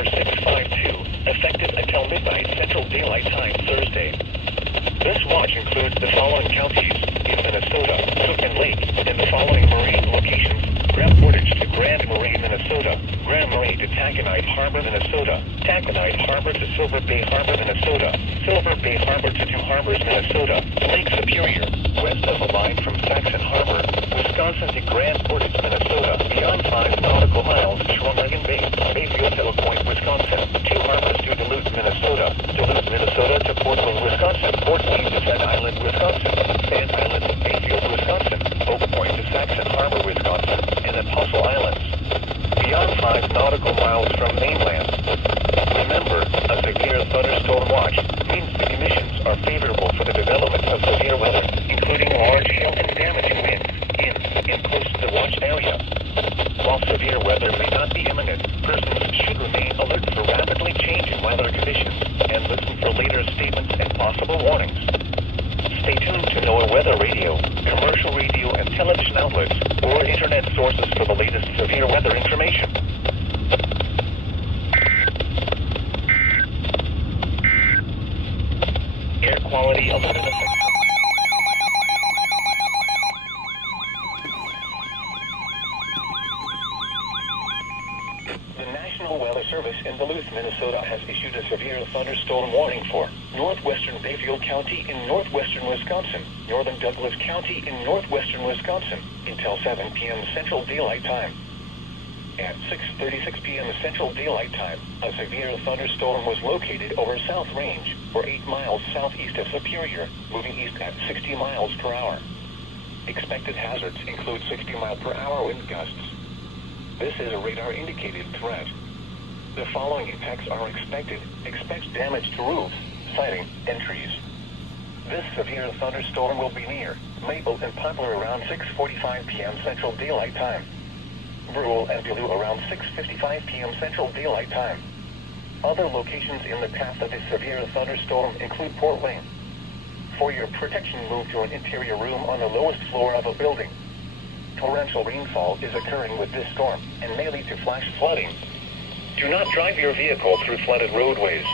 number 652, effective until midnight Central Daylight Time, Thursday. This watch includes the following counties in Minnesota: Cook and Lake, and the following marine locations: Grand Portage to Grand Marais, Minnesota; Grand Marais to Taconite Harbor, Minnesota; Taconite Harbor to Silver Bay Harbor, Minnesota; Silver Bay Harbor to Two Harbors, Minnesota; Lake Superior, west of the line from Saxon Harbor, Wisconsin to Grand Portage, Minnesota, beyond 5 nautical miles, Shawinigan Bay, Mayfield to Point, Wisconsin; Two Harbors to Duluth, Minnesota; Duluth, Minnesota to Portland, Wisconsin; Port Wayne to Sand Island, Wisconsin; Sand Island, Mayfield, Wisconsin; Oak Point to Saxon Harbor, Wisconsin; and Apostle Islands, beyond 5 nautical miles from mainland. Remember, a severe thunderstorm watch means the conditions are favorable for the development of severe weather, including large hail and damaging winds in and close to the watch area. While severe weather may not be imminent, persons should remain alert for rapidly changing weather conditions and listen for later statements and possible warnings. Stay tuned to NOAA Weather Radio, commercial radio and television outlets, or internet sources for the latest severe weather information. Air quality alert in effect. The National Weather Service in Duluth, Minnesota has issued a severe thunderstorm warning for northwestern Bayfield County in northwestern Wisconsin, northern Douglas County in northwestern Wisconsin until 7 p.m. Central Daylight Time. At 6:36 p.m. Central Daylight Time, a severe thunderstorm was located over South Range, or 8 miles southeast of Superior, moving east at 60 miles per hour. Expected hazards include 60-mile-per-hour wind gusts. This is a radar-indicated threat. The following impacts are expected. Expect damage to roofs, siding, and trees. This severe thunderstorm will be near Maple and Poplar around 6:45 p.m. Central Daylight Time. Brule and Bellew around 6:55 p.m. Central Daylight Time. Other locations in the path of this severe thunderstorm include Port Wayne. For your protection, move to an interior room on the lowest floor of a building. Torrential rainfall is occurring with this storm and may lead to flash flooding. Do not drive your vehicle through flooded roadways.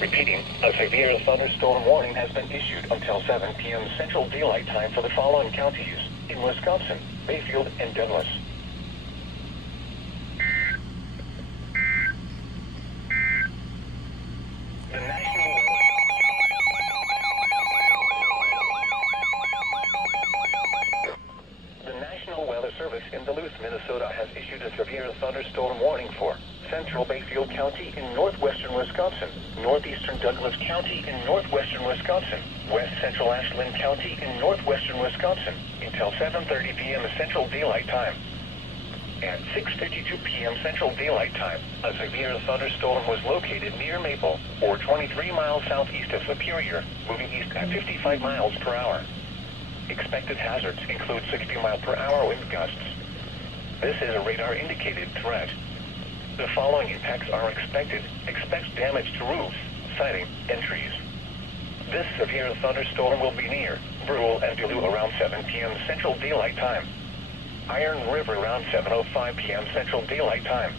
Repeating, a severe thunderstorm warning has been issued until 7 p.m. Central Daylight Time for the following counties in Wisconsin: Bayfield and Douglas. The National Weather Service in Duluth, Minnesota has issued a severe thunderstorm warning for central Bayfield County in northwestern Wisconsin, northeastern Douglas County in northwestern Wisconsin, west central Ashland County in northwestern Wisconsin until 7:30 p.m. Central Daylight Time. At 6:52 p.m. Central Daylight Time, a severe thunderstorm was located near Maple, or 23 miles southeast of Superior, moving east at 55 miles per hour. Expected hazards include 60-mile-per-hour wind gusts. This is a radar-indicated threat. The following impacts are expected. Expect damage to roofs, siding, and trees. This severe thunderstorm will be near Brule and Bellew around 7 p.m. Central Daylight Time. Iron River around 7:05 p.m. Central Daylight Time.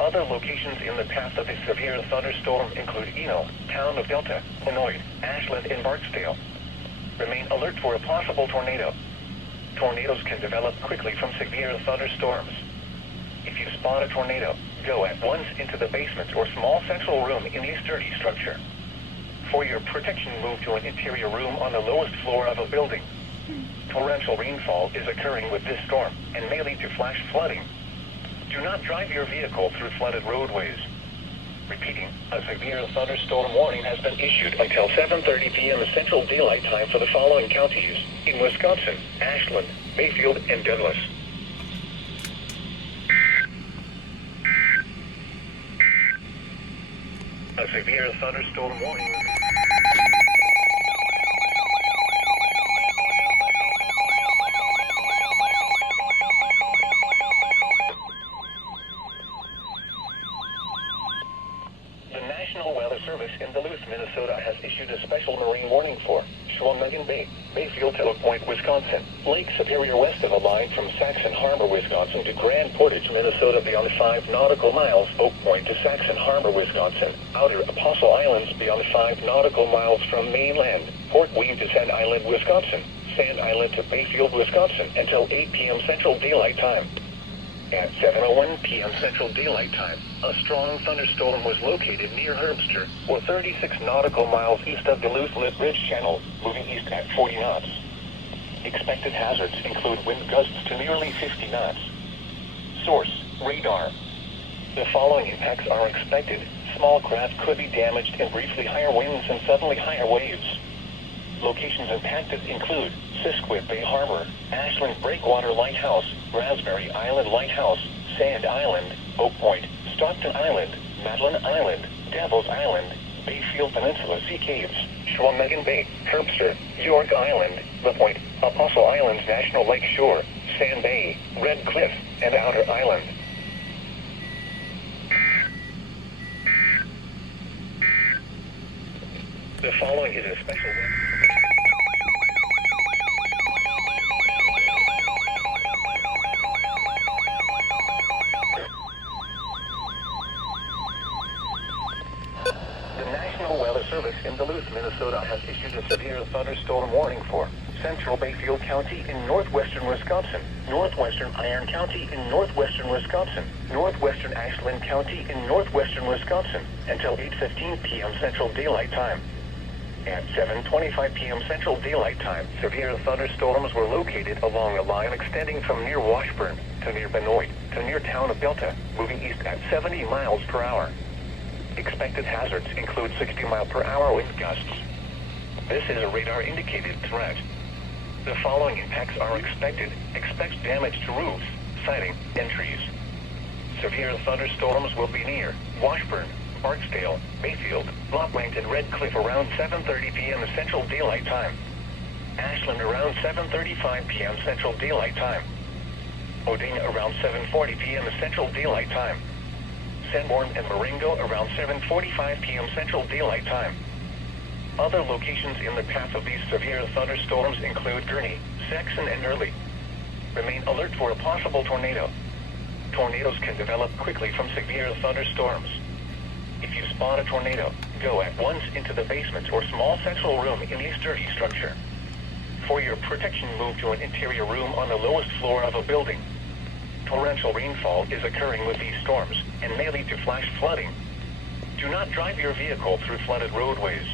Other locations in the path of this severe thunderstorm include Eno, Town of Delta, Benoit, Ashland, and Barksdale. Remain alert for a possible tornado. Tornadoes can develop quickly from severe thunderstorms. If you spot a tornado, go at once into the basement or small central room in a sturdy structure. For your protection, move to an interior room on the lowest floor of a building. Torrential rainfall is occurring with this storm and may lead to flash flooding. Do not drive your vehicle through flooded roadways. Repeating, a severe thunderstorm warning has been issued until 7:30 p.m. Central Daylight Time for the following counties in Wisconsin: Ashland, Bayfield, and Douglas. A severe thunderstorm warning. The National Weather Service Service in Duluth, Minnesota has issued a special marine warning for Chequamegon Bay, Bayfield to Oak Point, Wisconsin, Lake Superior west of the line from Saxon Harbor, Wisconsin to Grand Portage, Minnesota beyond 5 nautical miles, Oak Point to Saxon Harbor, Wisconsin, Outer Apostle Islands beyond 5 nautical miles from mainland, Port Wayne to Sand Island, Wisconsin, Sand Island to Bayfield, Wisconsin until 8 p.m. Central Daylight Time. At 7:01 p.m. Central Daylight Time, a strong thunderstorm was located near Herbster, or 36 nautical miles east of Duluth Lit Ridge Channel, moving east at 40 knots. Expected hazards include wind gusts to nearly 50 knots. Source: radar. The following impacts are expected. Small craft could be damaged in briefly higher winds and suddenly higher waves. Locations impacted include Sisquid Bay Harbor, Ashland Breakwater Lighthouse, Raspberry Island Lighthouse, Sand Island, Oak Point, Stockton Island, Madeline Island, Devil's Island, Bayfield Peninsula Sea Caves, Chequamegon Bay, Herbster, York Island, The Point, Apostle Islands National Lake Shore, Sand Bay, Red Cliff, and Outer Island. The following is a special... Service in Duluth, Minnesota has issued a severe thunderstorm warning for central Bayfield County in northwestern Wisconsin, northwestern Iron County in northwestern Wisconsin, northwestern Ashland County in northwestern Wisconsin until 8:15 p.m. Central Daylight Time. At 7:25 p.m. Central Daylight Time, severe thunderstorms were located along a line extending from near Washburn to near Benoit to near town of Delta, moving east at 70 miles per hour. Expected hazards include 60-mile-per-hour wind gusts. This is a radar-indicated threat. The following impacts are expected. Expect damage to roofs, siding, and trees. Severe thunderstorms will be near Washburn, Barksdale, Bayfield, Lockland, and Red Cliff around 7:30 p.m. Central Daylight Time. Ashland around 7:35 p.m. Central Daylight Time. Odina around 7:40 p.m. Central Daylight Time. Sanborn and Marengo around 7:45 p.m. Central Daylight Time. Other locations in the path of these severe thunderstorms include Gurnee, Saxon, and Early. Remain alert for a possible tornado. Tornadoes can develop quickly from severe thunderstorms. If you spot a tornado, go at once into the basement or small central room in a sturdy structure. For your protection, move to an interior room on the lowest floor of a building. Torrential rainfall is occurring with these storms and may lead to flash flooding. Do not drive your vehicle through flooded roadways.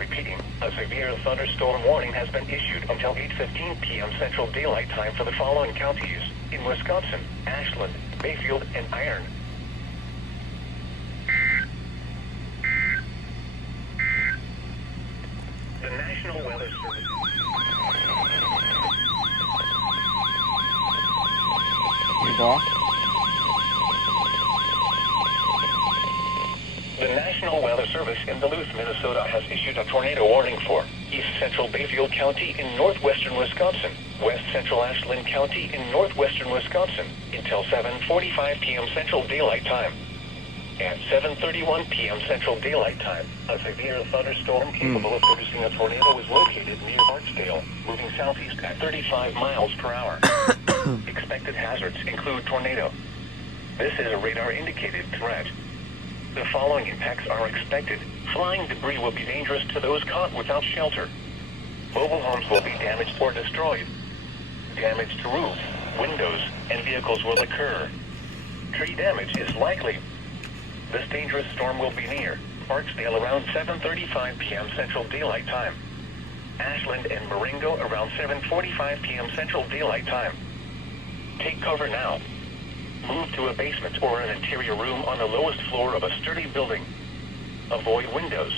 Repeating, a severe thunderstorm warning has been issued until 8:15 p.m. Central Daylight Time for the following counties in Wisconsin: Ashland, Bayfield, and Iron. The National Weather Service. The National Weather Service in Duluth, Minnesota has issued a tornado warning for East Central Bayfield County in northwestern Wisconsin, West Central Ashland County in northwestern Wisconsin until 7:45 p.m. Central Daylight Time. At 7:31 p.m. Central Daylight Time, a severe thunderstorm capable of producing a tornado was located near Barksdale, moving southeast at 35 miles per hour. Expected hazards include tornado. This is a radar-indicated threat. The following impacts are expected. Flying debris will be dangerous to those caught without shelter. Mobile homes will be damaged or destroyed. Damage to roofs, windows, and vehicles will occur. Tree damage is likely. This dangerous storm will be near Barksdale around 7:35 p.m. Central Daylight Time. Ashland and Marengo around 7:45 p.m. Central Daylight Time. Take cover now. Move to a basement or an interior room on the lowest floor of a sturdy building. Avoid windows.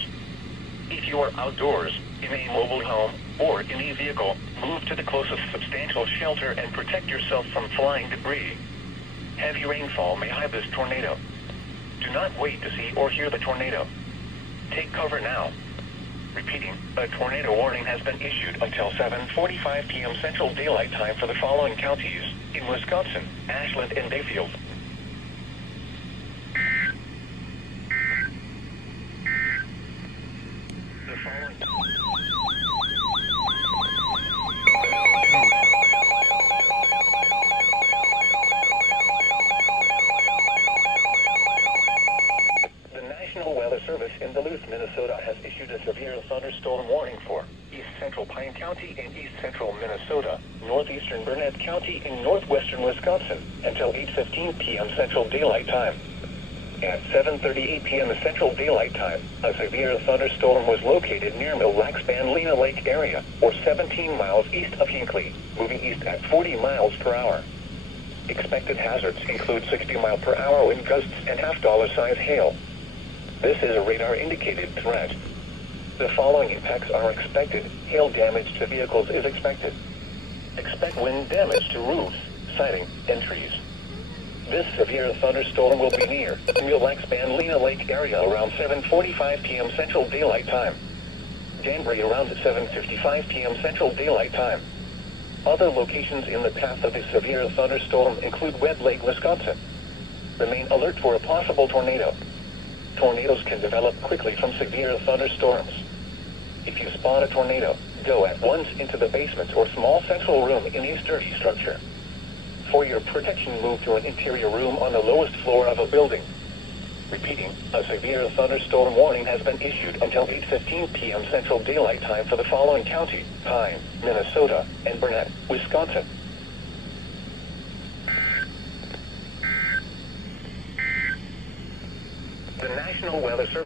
If you are outdoors, in a mobile home, or in a vehicle, move to the closest substantial shelter and protect yourself from flying debris. Heavy rainfall may hide this tornado. Do not wait to see or hear the tornado. Take cover now. Repeating, a tornado warning has been issued until 7:45 p.m. Central Daylight Time for the following counties in Wisconsin, Ashland, and Bayfield. in Duluth, Minnesota has issued a severe thunderstorm warning for east central Pine County in east central Minnesota, northeastern Burnett County in northwestern Wisconsin until 8:15 p.m. Central Daylight Time. At 7:38 p.m. Central Daylight Time, a severe thunderstorm was located near Mille Lacs-Lena Lake area, or 17 miles east of Hinckley, moving east at 40 miles per hour. Expected hazards include 60-mile-per-hour wind gusts and half-dollar-size hail. This is a radar-indicated threat. The following impacts are expected. Hail damage to vehicles is expected. Expect wind damage to roofs, siding, and trees. This severe thunderstorm will be near Mille Lacs-Lena Lake area around 7:45 p.m. Central Daylight Time. Danbury around 7:55 p.m. Central Daylight Time. Other locations in the path of the severe thunderstorm include Red Lake, Wisconsin. Remain alert for a possible tornado. Tornadoes can develop quickly from severe thunderstorms. If you spot a tornado, go at once into the basement or small central room in a sturdy structure. For your protection, move to an interior room on the lowest floor of a building. Repeating, a severe thunderstorm warning has been issued until 8:15 p.m. Central Daylight Time for the following county: Pine, Minnesota, and Burnett, Wisconsin. The National Weather Service